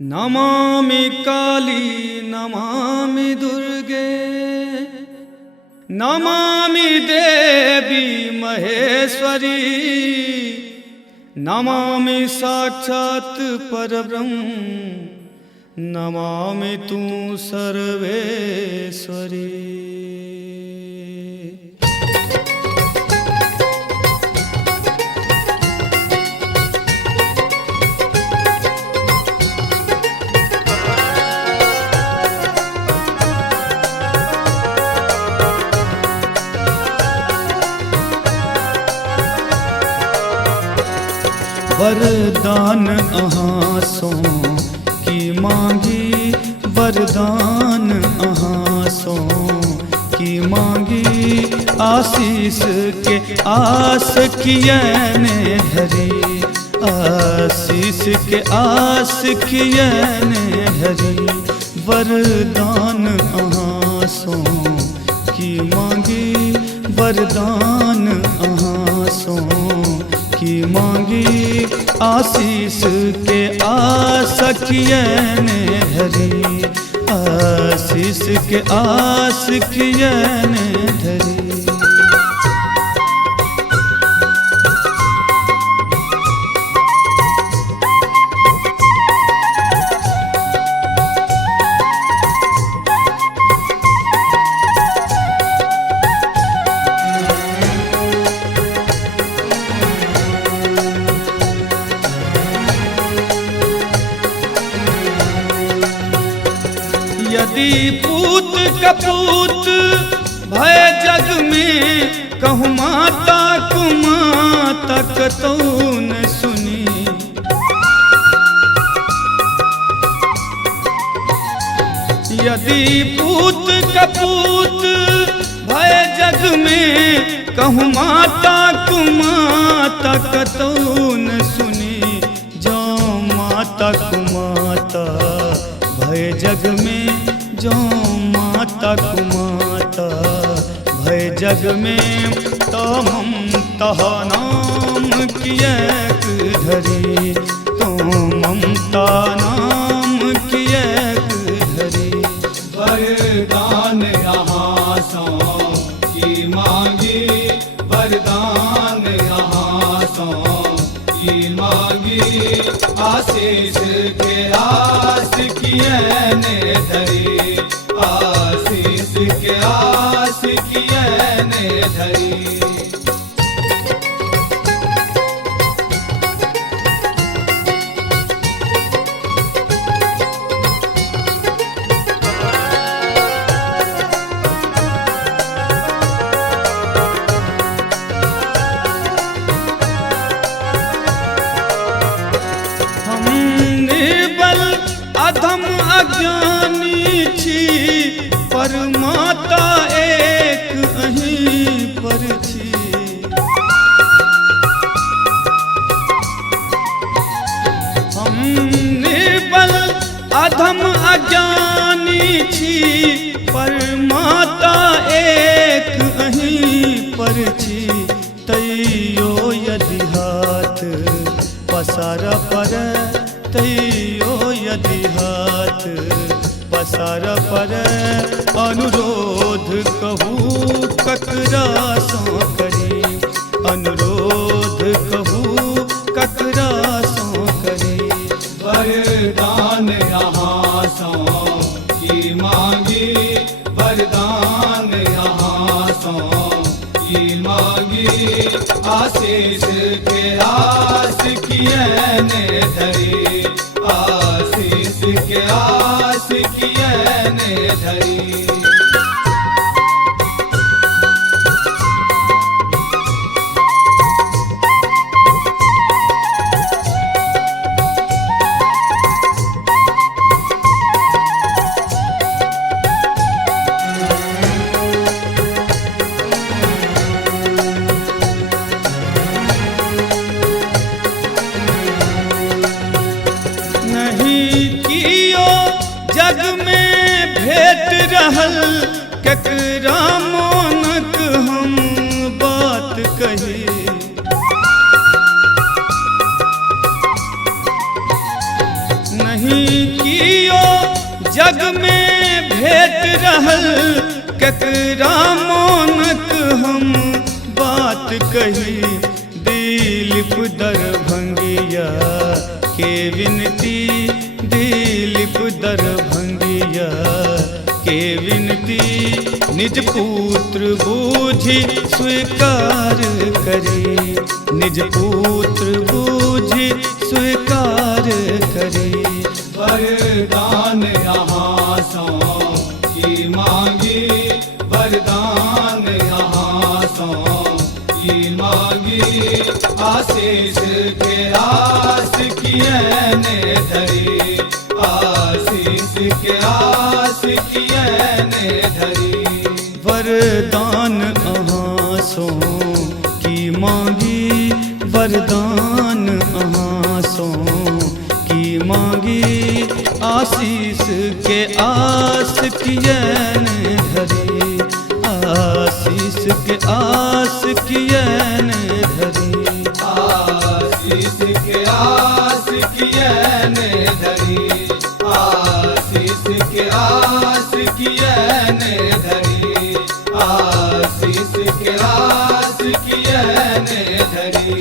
नमामि काली नमामि दुर्गे नमामि देवी महेश्वरी नमामि साक्षात् परब्रह्म नमामि तू सर्वेश्वरी। वरदान अहाँ सो की मांगी वरदान अहाँ सो की मांगी आशीष के आस कियने धरी आशीष के आस कियने धरी वरदान अहाँ सो की मांगी वरदान अहाँ सो की मांगी आशीष के आस कियने धरी आशीष के आस कियने धरी। यदि पूत कपूत भय जग में कहूँ माता कुमाता कतौन सुनी यदि पूत कपूत भय जग में कहूँ माता कुमाता कतौन सुनी जो माता कुमाता भय जग में जो माता कुमाता भय जग में तो ममता नाम कियक धरी तो ममता नाम कियक धरी। वरदान यहाँ सो की मांगी वरदान यहाँ सो की मांगी आशीष के आस कियने धरी आशीष के आस कियने धरी। अधम अज्ञानी छी पर माता एक अहीं पर छी हम निर्बल अधम अज्ञानी छी पर माता एक अहीं पर छी तैयो यदि हाथ पसार पर तैयो यदि हाथ पसार पर अनुरोध कहूँ ककरा सो करी अनुरोध कहूँ ककरा सो करी। वरदान यहाँ सो की मांगी वरदान यहाँ सो की मांगी आशीष के आस कियने धरी आशीष के आस कियने धरी। जग में भेट रहल केकरा मोनक हम बात कही नहीं कियो जग में भेट रहल केकरा मोनक हम बात कही दिलीप दरभंगिया के विनती दिलीप दरभंगिया के विनती निज पुत्र बूझी स्वीकार करी निज पुत्र बूझी स्वीकार करी वरदान यहाँ सो की मांगी वरदान यहाँ सो की मांगी आशीष के आस किए ने धरी आशीष के आस किए ने धरी वरदान अहाँ सो की मांगी वरदान अहाँ सो की मांगी आशीष के आस कियन धरी आशीष के आस कियन धरी आशीष के आस किए ने धरी आशीष के आस किए ने धरी आशीष के आस किए ने धरी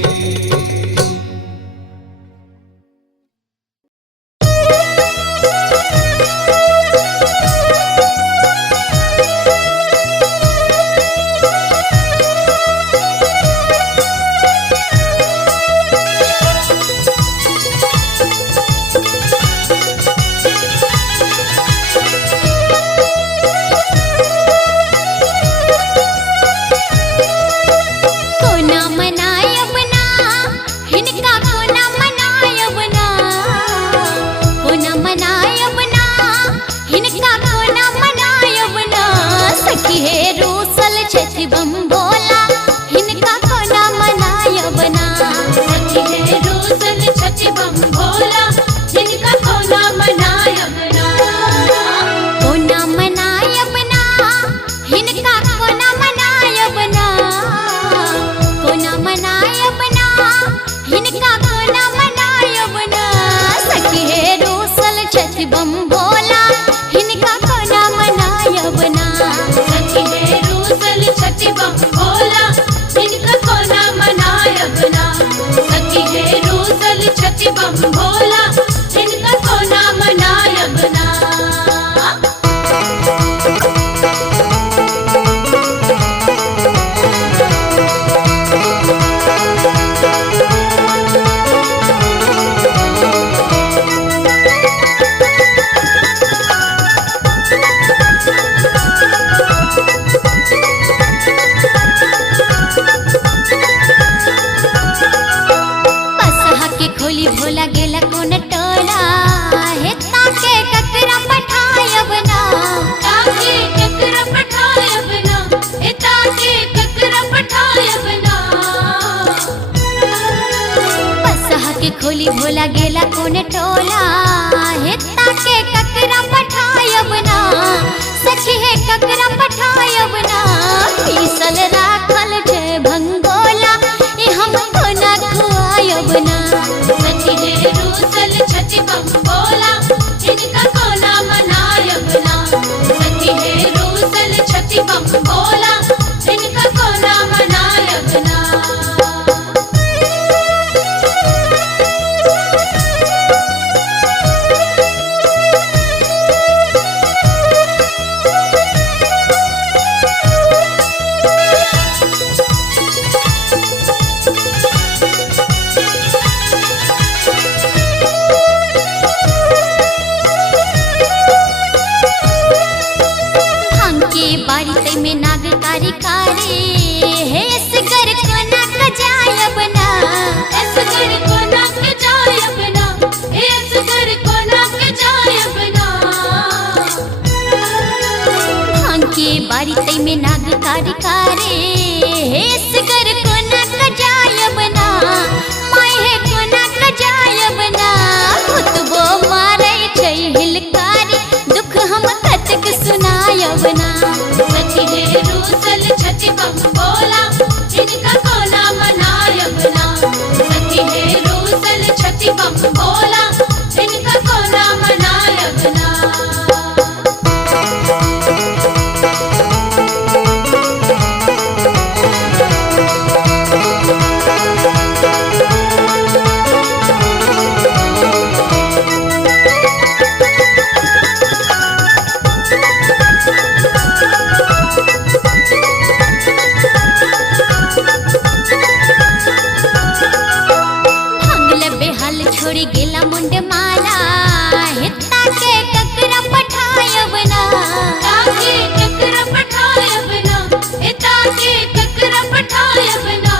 भोला गेला कोन टोला हेता के ककरा पठायब ना सखी है ककरा पठायब ना पीसल राखल छे भंगोला ए हम कोना खुआयब ना सखी है रूसल छति भंगोला इनका कोना मनायब ना सखी है रूसल छति भंगोला इनका कोना मनायब ना बारी तई में नाग कारी हेस कर कोना कजायब ना माय है कोना कजायब ना खुतबो मारे छै हिलकारी दुख हम कतक सुनायब ना सखी है रूसल छति बंगोला इनका कोना मनायब ना सखी है रूसल छति बंगोला इनका कोना माला हित्ता के ककरा पठायब ना ताके ककरा पठायब ना हित्ता के ककरा पठायब ना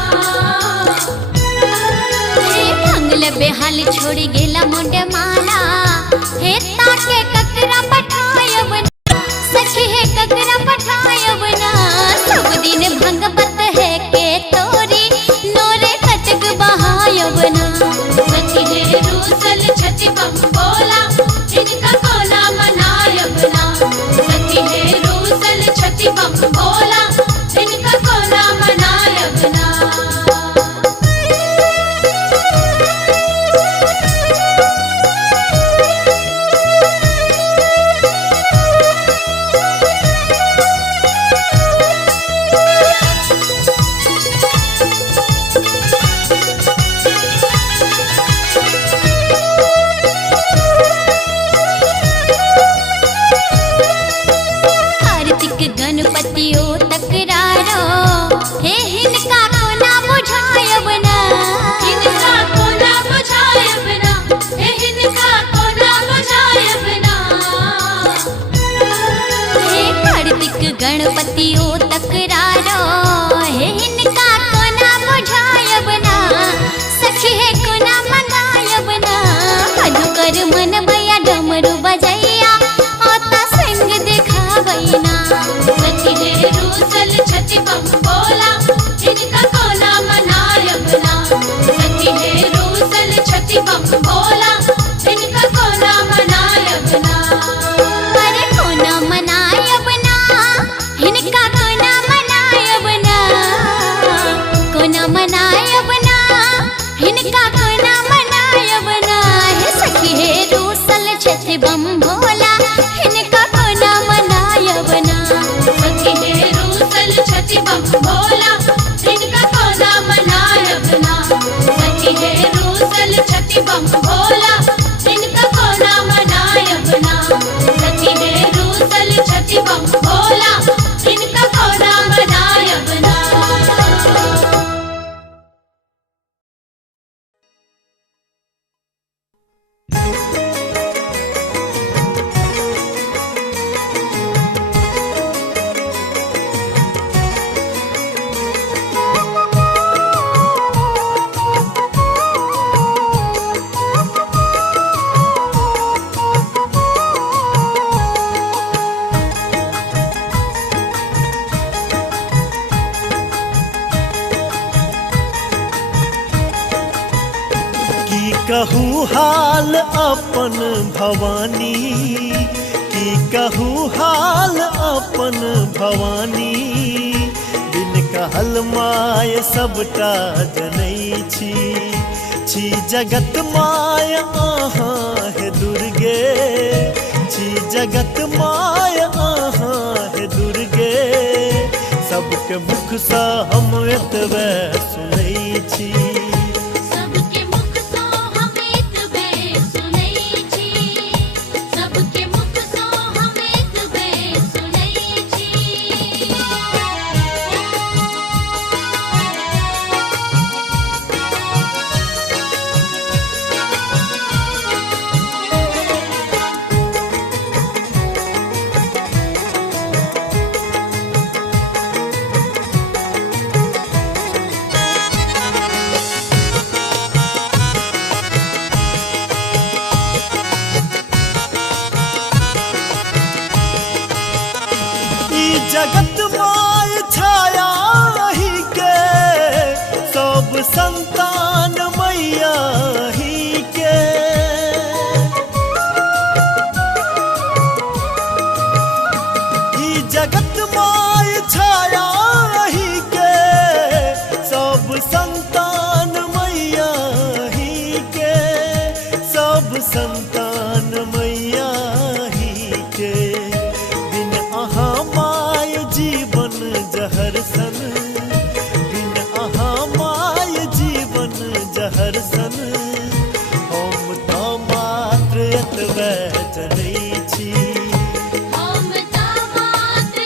भंगल बेहाल छोड़ गेला मुंड माला हित्ता के ककरा पठायब ना सखी है ककरा पठायब ना सब दिन भंगपत है के तोरी नोरे कटक बहायब ना सखी है रूसल छति बम बोला इनका कोना मनायब ना सखी है रूसल छति बम बोला इनका कोना मनायब ना गणपतियो तकरारो हे हिनका कोना बुझायब ना हिनका कोना बुझायब ना हे हिनका कोना बुझायब ना हे कार्तिक गणपतियो तकरारो हे हिनका कोना बुझायब ना सखी है कोना मंगायब ना मधुकर मन भैया डमरू बजैया आता संग दिखावैना सखी है रूसल छति बम बोला इनका कोना मनायब ना सखी है रूसल छति बम बोला इनका कोना मनायब ना अरे कोना मनायब ना इनका कोना मनायब ना कोना मनायब ना इनका कोना मनायब ना हे सखी है रूसल छति बम बोला इनका कोना मनायब ना सखी है रूसल छति बम बोला इनका कोना मनायब ना सखी है रूसल छति बम बोला इनका कोना मनायब ना सखी है रूसल छति बम बोला इनका कोना मनायब ना कहूँ हाल अपन भवानी की कहूँ हाल अपन भवानी बिन कहल माय सबटा जनै छी जगत माय अहाँ हे दुर्गे छी जगत माय अहाँ हे दुर्गे सबके मुख सँ हम एतबे सुनै छी जगत माय छाया ही के सब संतान मैया ही के ई जगत माय छाया ही के सब संतान मैया ही के सब संतान मैया ही के बिन अहाँ जीवन जहर सन बिन अहाँ माय जीवन जहर सन हम तो मात्र एतबे जनै छी हम तो मात्र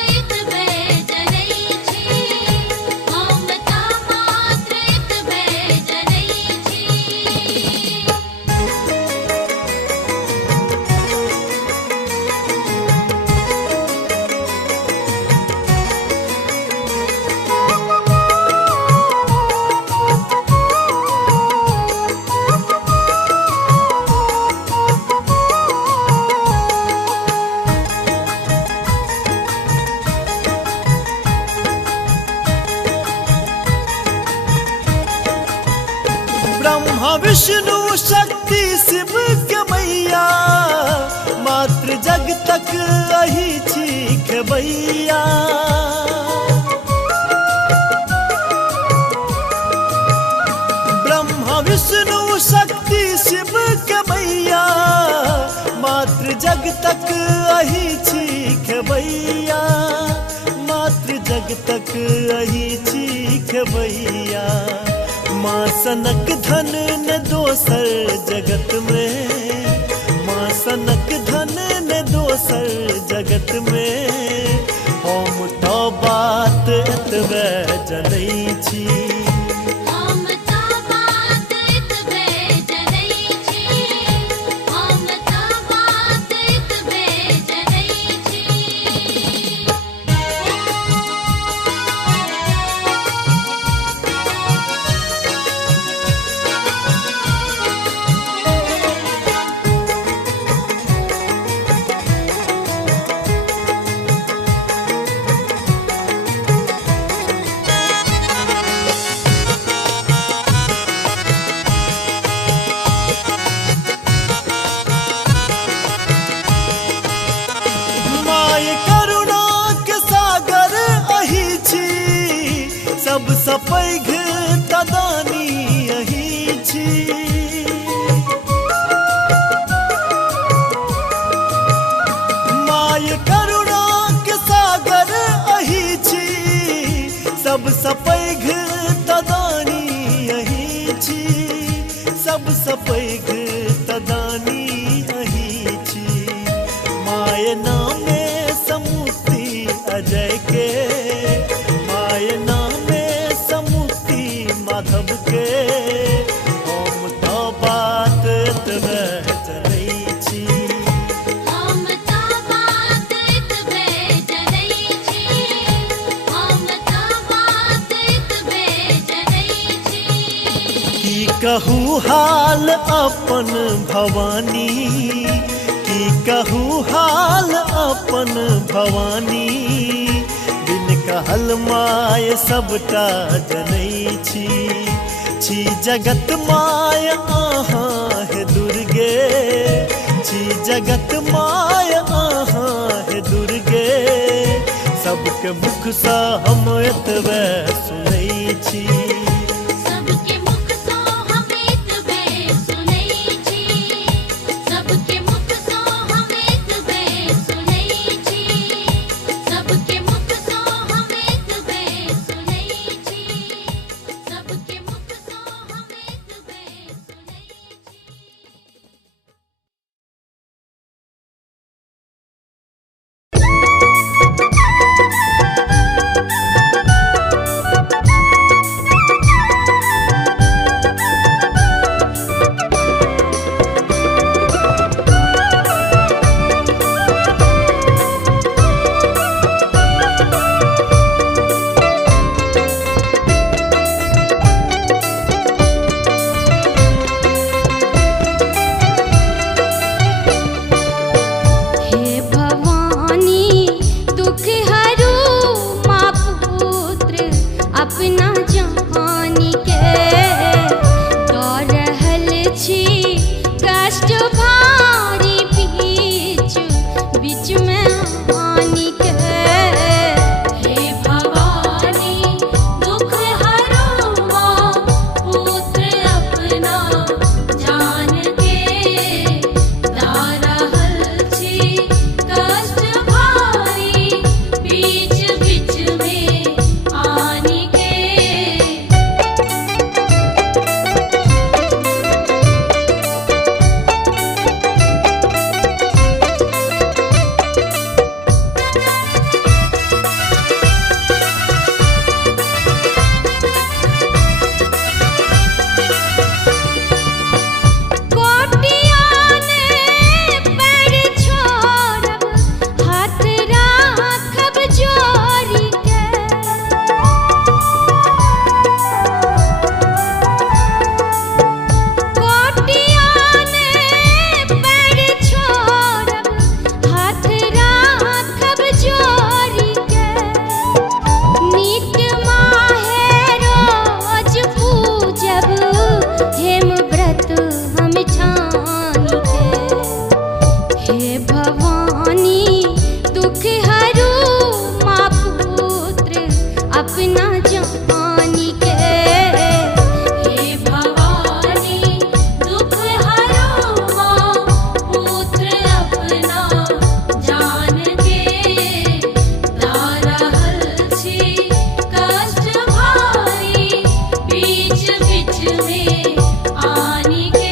तक अही चीख भैया। ब्रह्मा विष्णु शक्ति शिव के भैया, मातृ जग तक अही चीख भैया, मातृ जग तक अही चीख भैया। माँ सनक धन न दोसर जगत में, माँ सनक धन न दोसर जगत में। हम तो बात एतबे जनै छी, हम तो बात एतबे जनै छी, हम तो बात एतबे जनै छी। माय करुणा के सागर अही छी, सबसँ पैघ तदानी अही छी। माय करुणा के सागर अही छी, सबसँ पैघ तदानी अही छी, सबसँ पैघ तदानी अही छी। माय नामे समुक्ति अजय के, माय नामे समुक्ति माधव के। हम तो बात एतबे जनै छी, हम तो बात एतबे जनै छी, हम तो बात एतबे जनै छी। की कहू हाल अपन भवानी, की कहू हाल अपन भवानी। बिन कहल माय सबटा जनै छी जगत माय अहाँ हे दुर्गे, छी जगत माय अहाँ हे दुर्गे। सबके मुख सँ हम एतबे सुनै छी, सबके मुख सँ हम एतबे सुनै छी, सबके मुख सँ हम एतबे सुनै छी, सबके मुख सँ हम एतबे सुनै छी, सबके मुख सँ हम एतबे सुनै छी। हे भवानी दुख हरू माँ पुत्र अपना जानी के। हे भवानी दुख हरू माँ पुत्र अपना जान के। तारा हलछी कष्ट भारी बीच बीच में आनी के।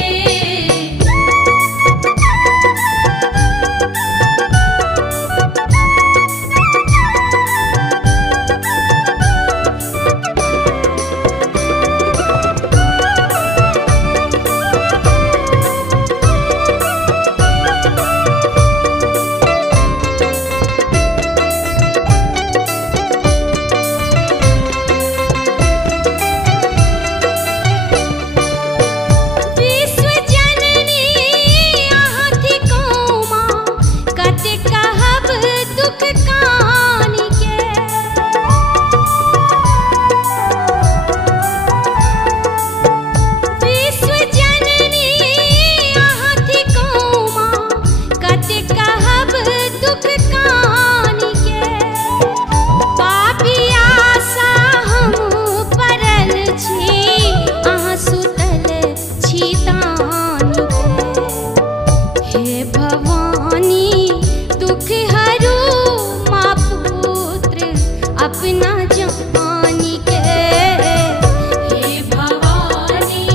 विश्व जननी यहाँ थी कौमा कत कहब दुख कानी के। विश्व जननी यहाँ थी कौमा कत कहब दुख कानी के। पापी आशा हम परल छी अहाँ सुतल छी तानी के। हे भवानी दुख हरू माँ पुत्र अपना जानी के। हे भवानी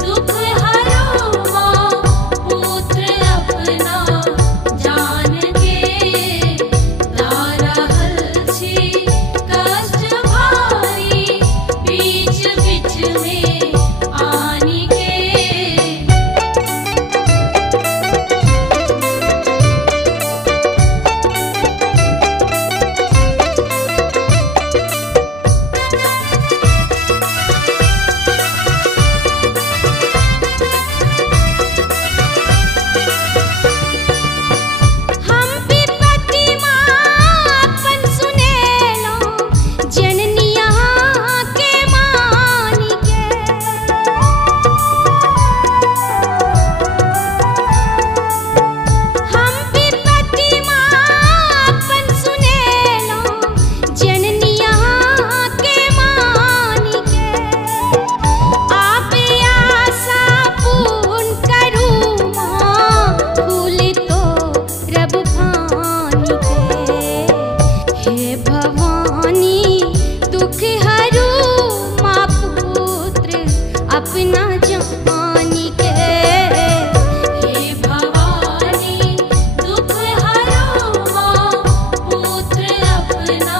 दुख हरू माँ पुत्र अपना जान के। तारा हलछी कष्ट भारी बीच बीच में आनी के। हम विपत्ति मापन सुनेलो जननी यहाँ के मानी के। हम विपत्ति मापन सुनेलो जननी यहाँ के मानी के। आप आशा पूर्ण करूँ माँ फूल तो रब भानी के। हे भवानी दुख हरू माँ पुत्र अपना जानी के। हे भवानी दुख हरू माँ पुत्र अपना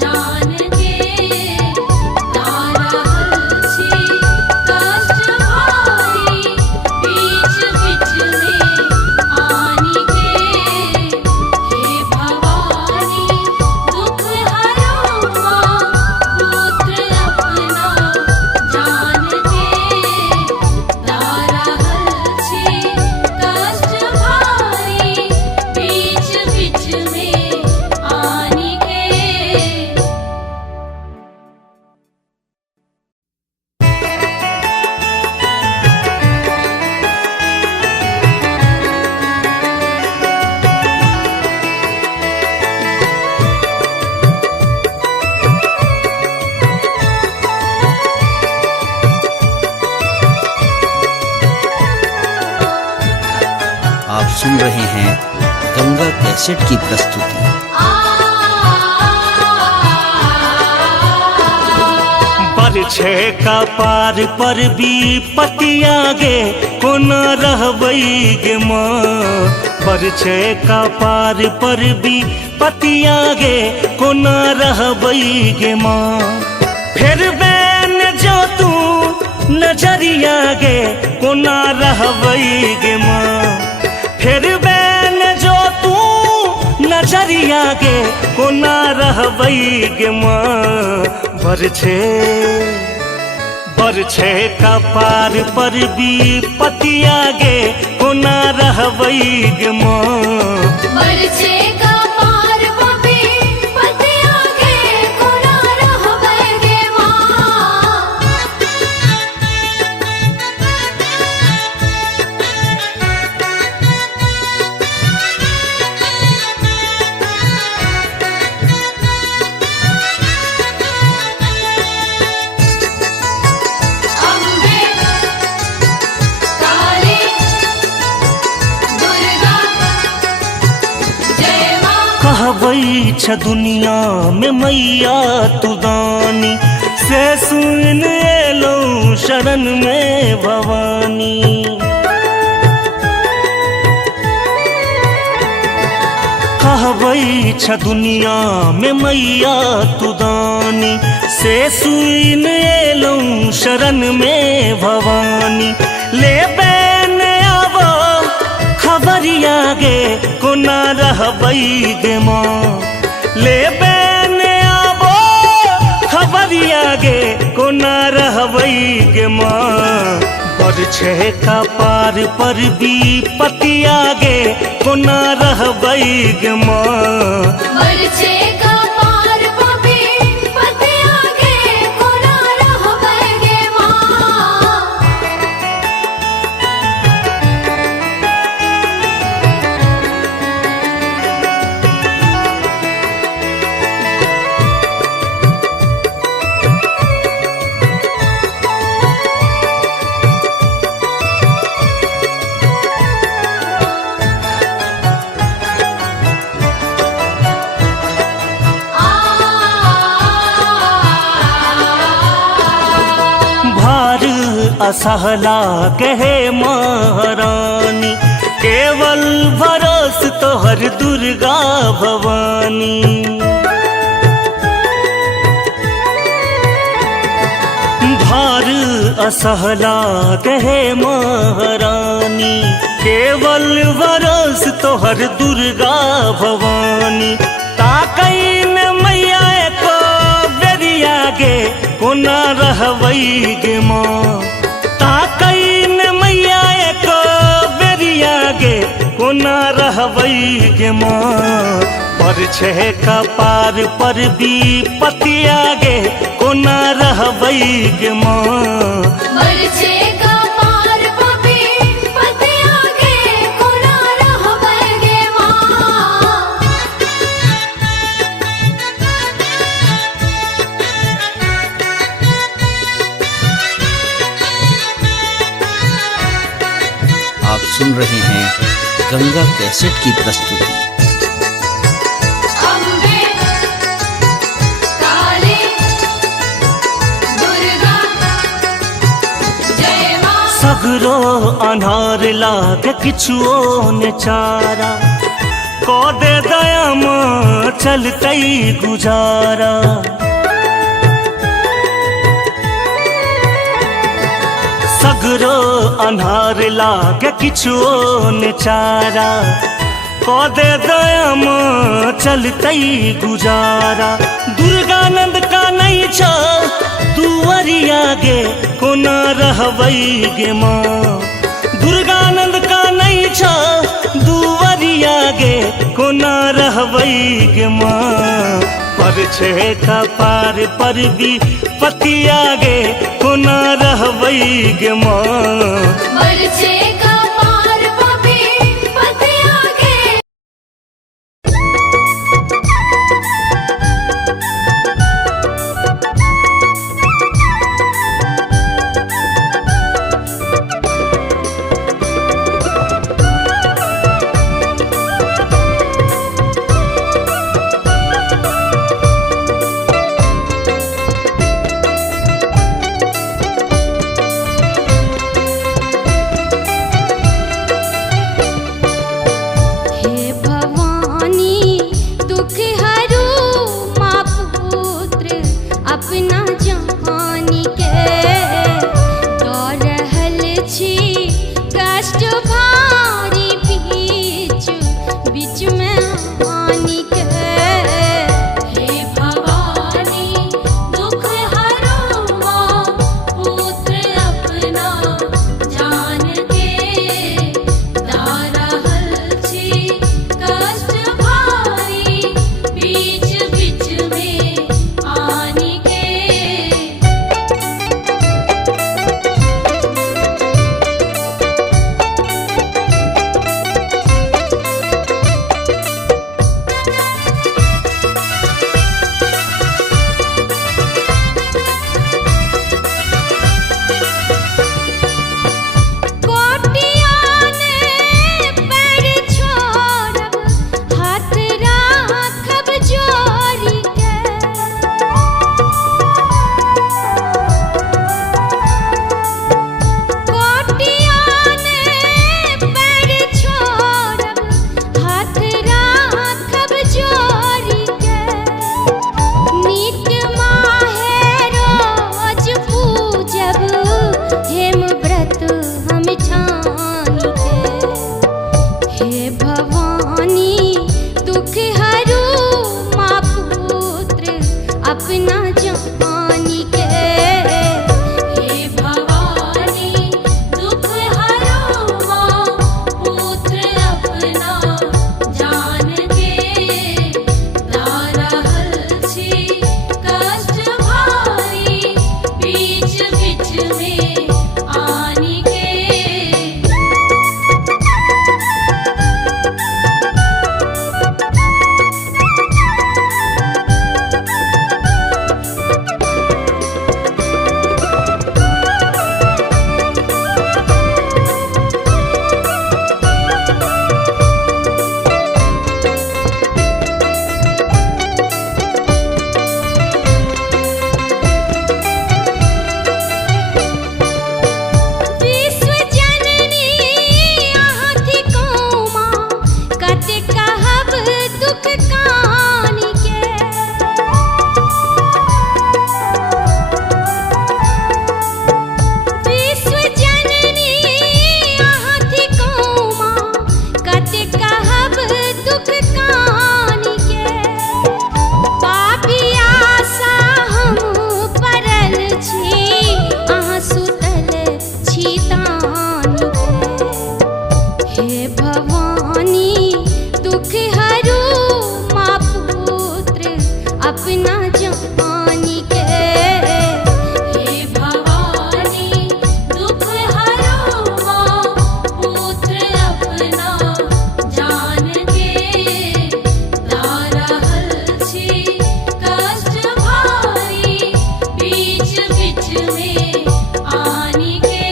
जान के। तारा हलछी कष्ट भारी बीच बीच में आनी के। हे भवानी दुख हरू माँ पुत्र अपना जान के। तारा हलछी कष्ट भारी बीच बीच में आनी के। आप सुन रहे हैं गंगा कैसेट की प्रस्तुति। बरछे का पार पर भी पतिया गे कोना रहबई गे माँ। बरछे का पार पर भी पतिया गे कोना रहबई गे माँ। फिर बैन जो तू नजरिया गे कोना रहबई गे माँ। फिर बैन जो तू नजरिया गे कोना रहबई गे माँ। बरछे का पार पर भी पतिया गे कोना रहबई गे माँ। बरछे का पार पपी पतिया के कोना रहबै गे माँ। कहवई छ दुनिया में मैया तू दानी, से सुन एलो शरण में भवानी। कहवई छ दुनिया में मैया तू दानी, से सुन एलो शरण में भवानी। ले बैन आवो खबरिया गे कोना रहबई गे माँ, ले बैन आवो खबरिया गे कोना रहबई गे माँ। बरछे का पार पर भी पतिया गे कोना रहबई गे माँ। बरछे का पार पबी पतिया गे कोना रहबै गे माँ। भार असहला कहे महारानी, केवल भरोस तोहर दुर्गा भवानी। भार असहला कहे महारानी, केवल भरोस तोहर दुर्गा भवानी। ताकैन मैया को बेरिया गे कोना रहबई गे माँ। ताकैन मैया को बेरिया गे कोना रहबई गे माँ। बरछे का पार पर भी पतिया गे कोना रहबई गे माँ। बरछे का पार पबी पतिया गे कोना रहबै गे माँ। आप सुन रहे हैं गंगा कैसेट की प्रस्तुति। अम्बे काली दुर्गा जय माँ। सगरो अनार लाग किछुओ ने चारा, को दे दया माँ चलतई गुजारा। सगरो अनार लाग किछुओ ने चारा, को दे दया माँ चलतई गुजारा। दुर्गानंद का नहीं छ दुवरिया गे कोना रहबई गे माँ। दुर्गानंद का नहीं छ दुवरिया गे कोना रहबई गे माँ। बरछे का पार पर भी पतिया गे कोना रहबई गे माँ। बरछे का पार पबी पतिया गे। हे भवानी दुख हरू माँ पुत्र अपना जानी के। हे भवानी दुख हरू माँ पुत्र अपना जान के। दारहल छी कष्ट भारी बीच बीच में आनी के। विश्व जननी यहाँ थी कौमा कते कहब दुख कानी के। विश्व जननी यहाँ थी कौमा कते कहब दुख कानी के। पापी आशा हम परल छी अहाँ सुतल छी तानी के। हे भवानी दुख हरू माँ पुत्र अपना जानी के। हे भवानी दुख हरू माँ पुत्र अपना जान के। दारहल छी कष्ट भारी बीच बीच में आनी के।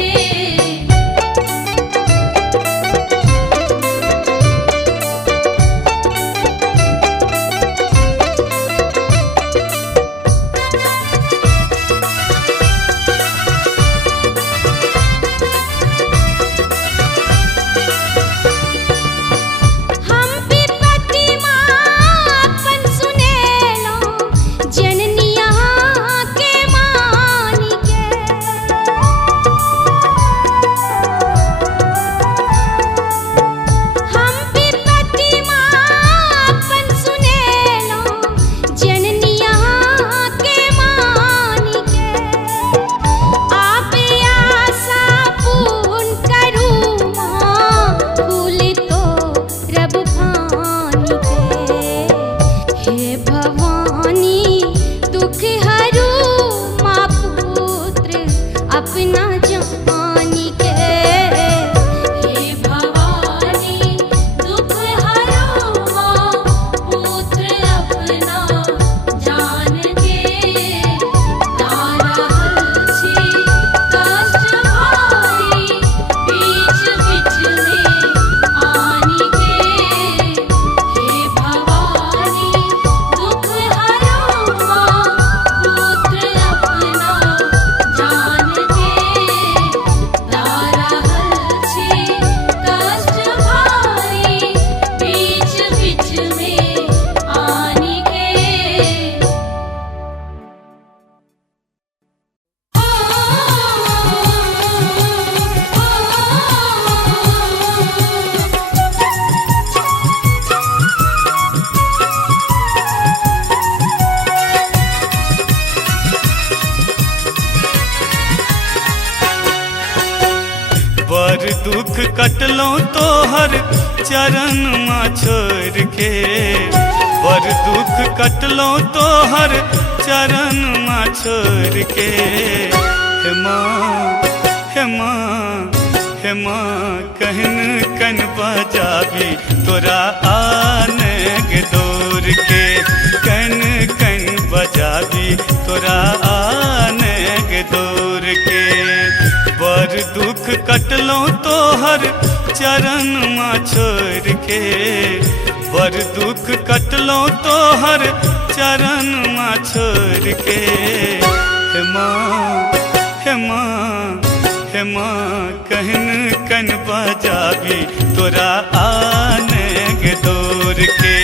हम विपत्ति मापन सुनेलो जननी यहाँ के मानी के। हम विपत्ति मापन सुनेलो जननी यहाँ के मानी के। आप आशा पूर्ण करूँ माँ फूल तो रब भानी के। हे भवानी दुख हरू माँ पुत्र अपना जानी के। हे भवानी दुख हरू माँ पुत्र अपना जान के। दारहल छी कष्ट भारी बीच बीच में आनी के। हे भवानी दुख हरू माँ पुत्र अपना जान के। दारहल छी कष्ट भारी बीच बीच में आनी के। बर दुख कटलो तोहर चरण माँ छोड़ के। बर दुख कटलो तोहर चरण माँ छोड़ के। हे माँ हे माँ हे माँ कहन कन बजाबी तोरा आने के दौर के। कन कन बजाबी तोरा आने के दौर के। बर दुख कटलो तोहर चरण माँ छोड़ के। बर दुख कटलो तोहर चरण माँ छोड़ के। हे माँ हे माँ हे माँ कहन कन बजाबी तोरा आने के दौर के।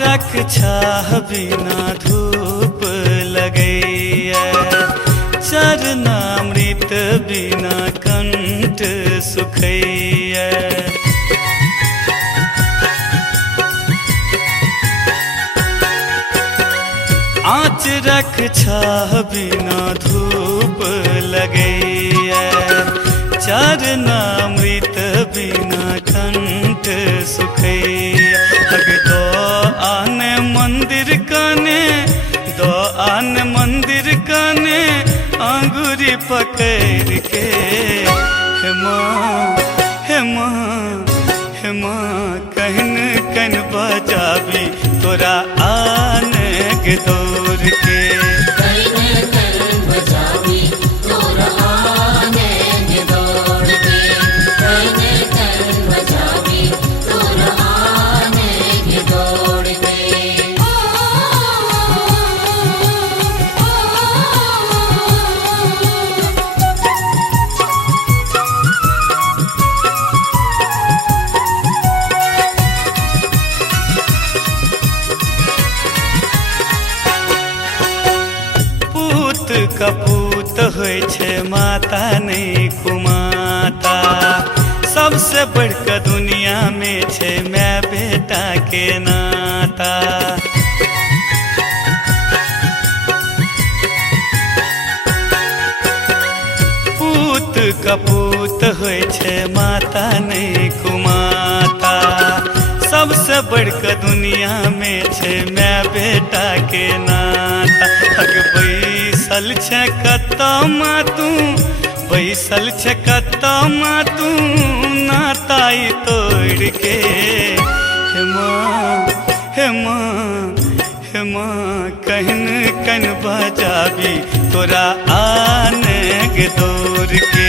रख छाह बिना धूप लगैया, चरणामृत बिना कंठ सुखैया। आँच रख छाह बिना धूप लगैया, चरणामृत बिना कंठ सुखैया। दो आन मंदिर कने, दो आन मंदिर कने अंगूरी पकड़ के, हे माँ हे माँ हे माँ कहन कन बजाबी तोरा आन के दौर के। कपूत होइ छे माता नहीं कुमाता, सबसे बढ़कर दुनिया में छे मैं बेटा के नाता। पूत कपूत होइ छे माता नहीं कुमाता, सबसे बढ़कर दुनिया में छे मैं बेटा के नाता। बैसल छे कतमा तू, बैसल छे कतमा तू नाताई तोड़ के। हे माँ हे माँ हे माँ कहन कन बजाबी तोरा आन के दौर के।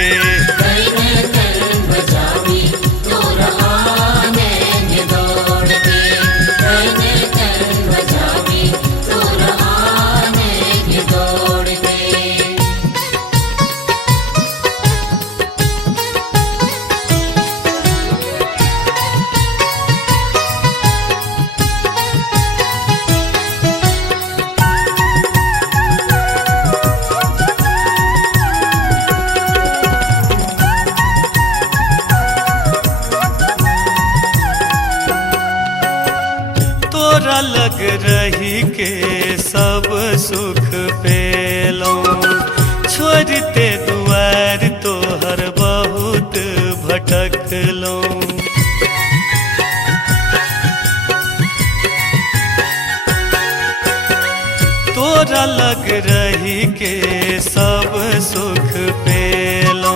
तोरा लग रही के सब सुख पेलो, छोड़ते दुआर तोहर बहुत भटकलो। तोरा लग रही के सब सुख पेलो,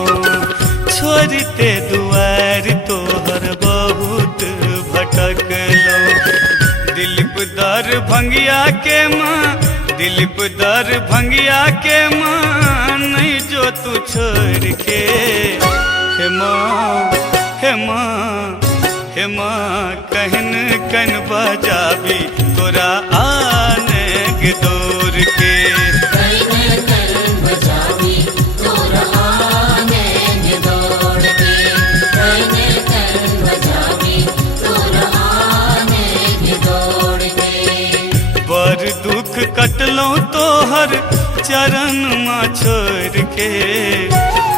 छोड़ते दुआर तोहर बहुत भटकलो। दिलीप दर भंगिया के माँ, दिलीप दर भंगिया के माँ नहीं जो तू छोड़ के। हे माँ हे माँ हे माँ कहन कन बजाबी तोरा आन के दौर के। दुख कटलो तोहर चरण माँ छोड़ के,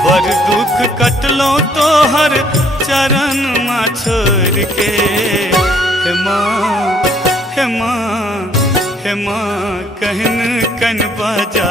बर दुख कटलो तोहर चरण माँ छोड़ के। हे माँ हे माँ हे माँ कहन कन बजा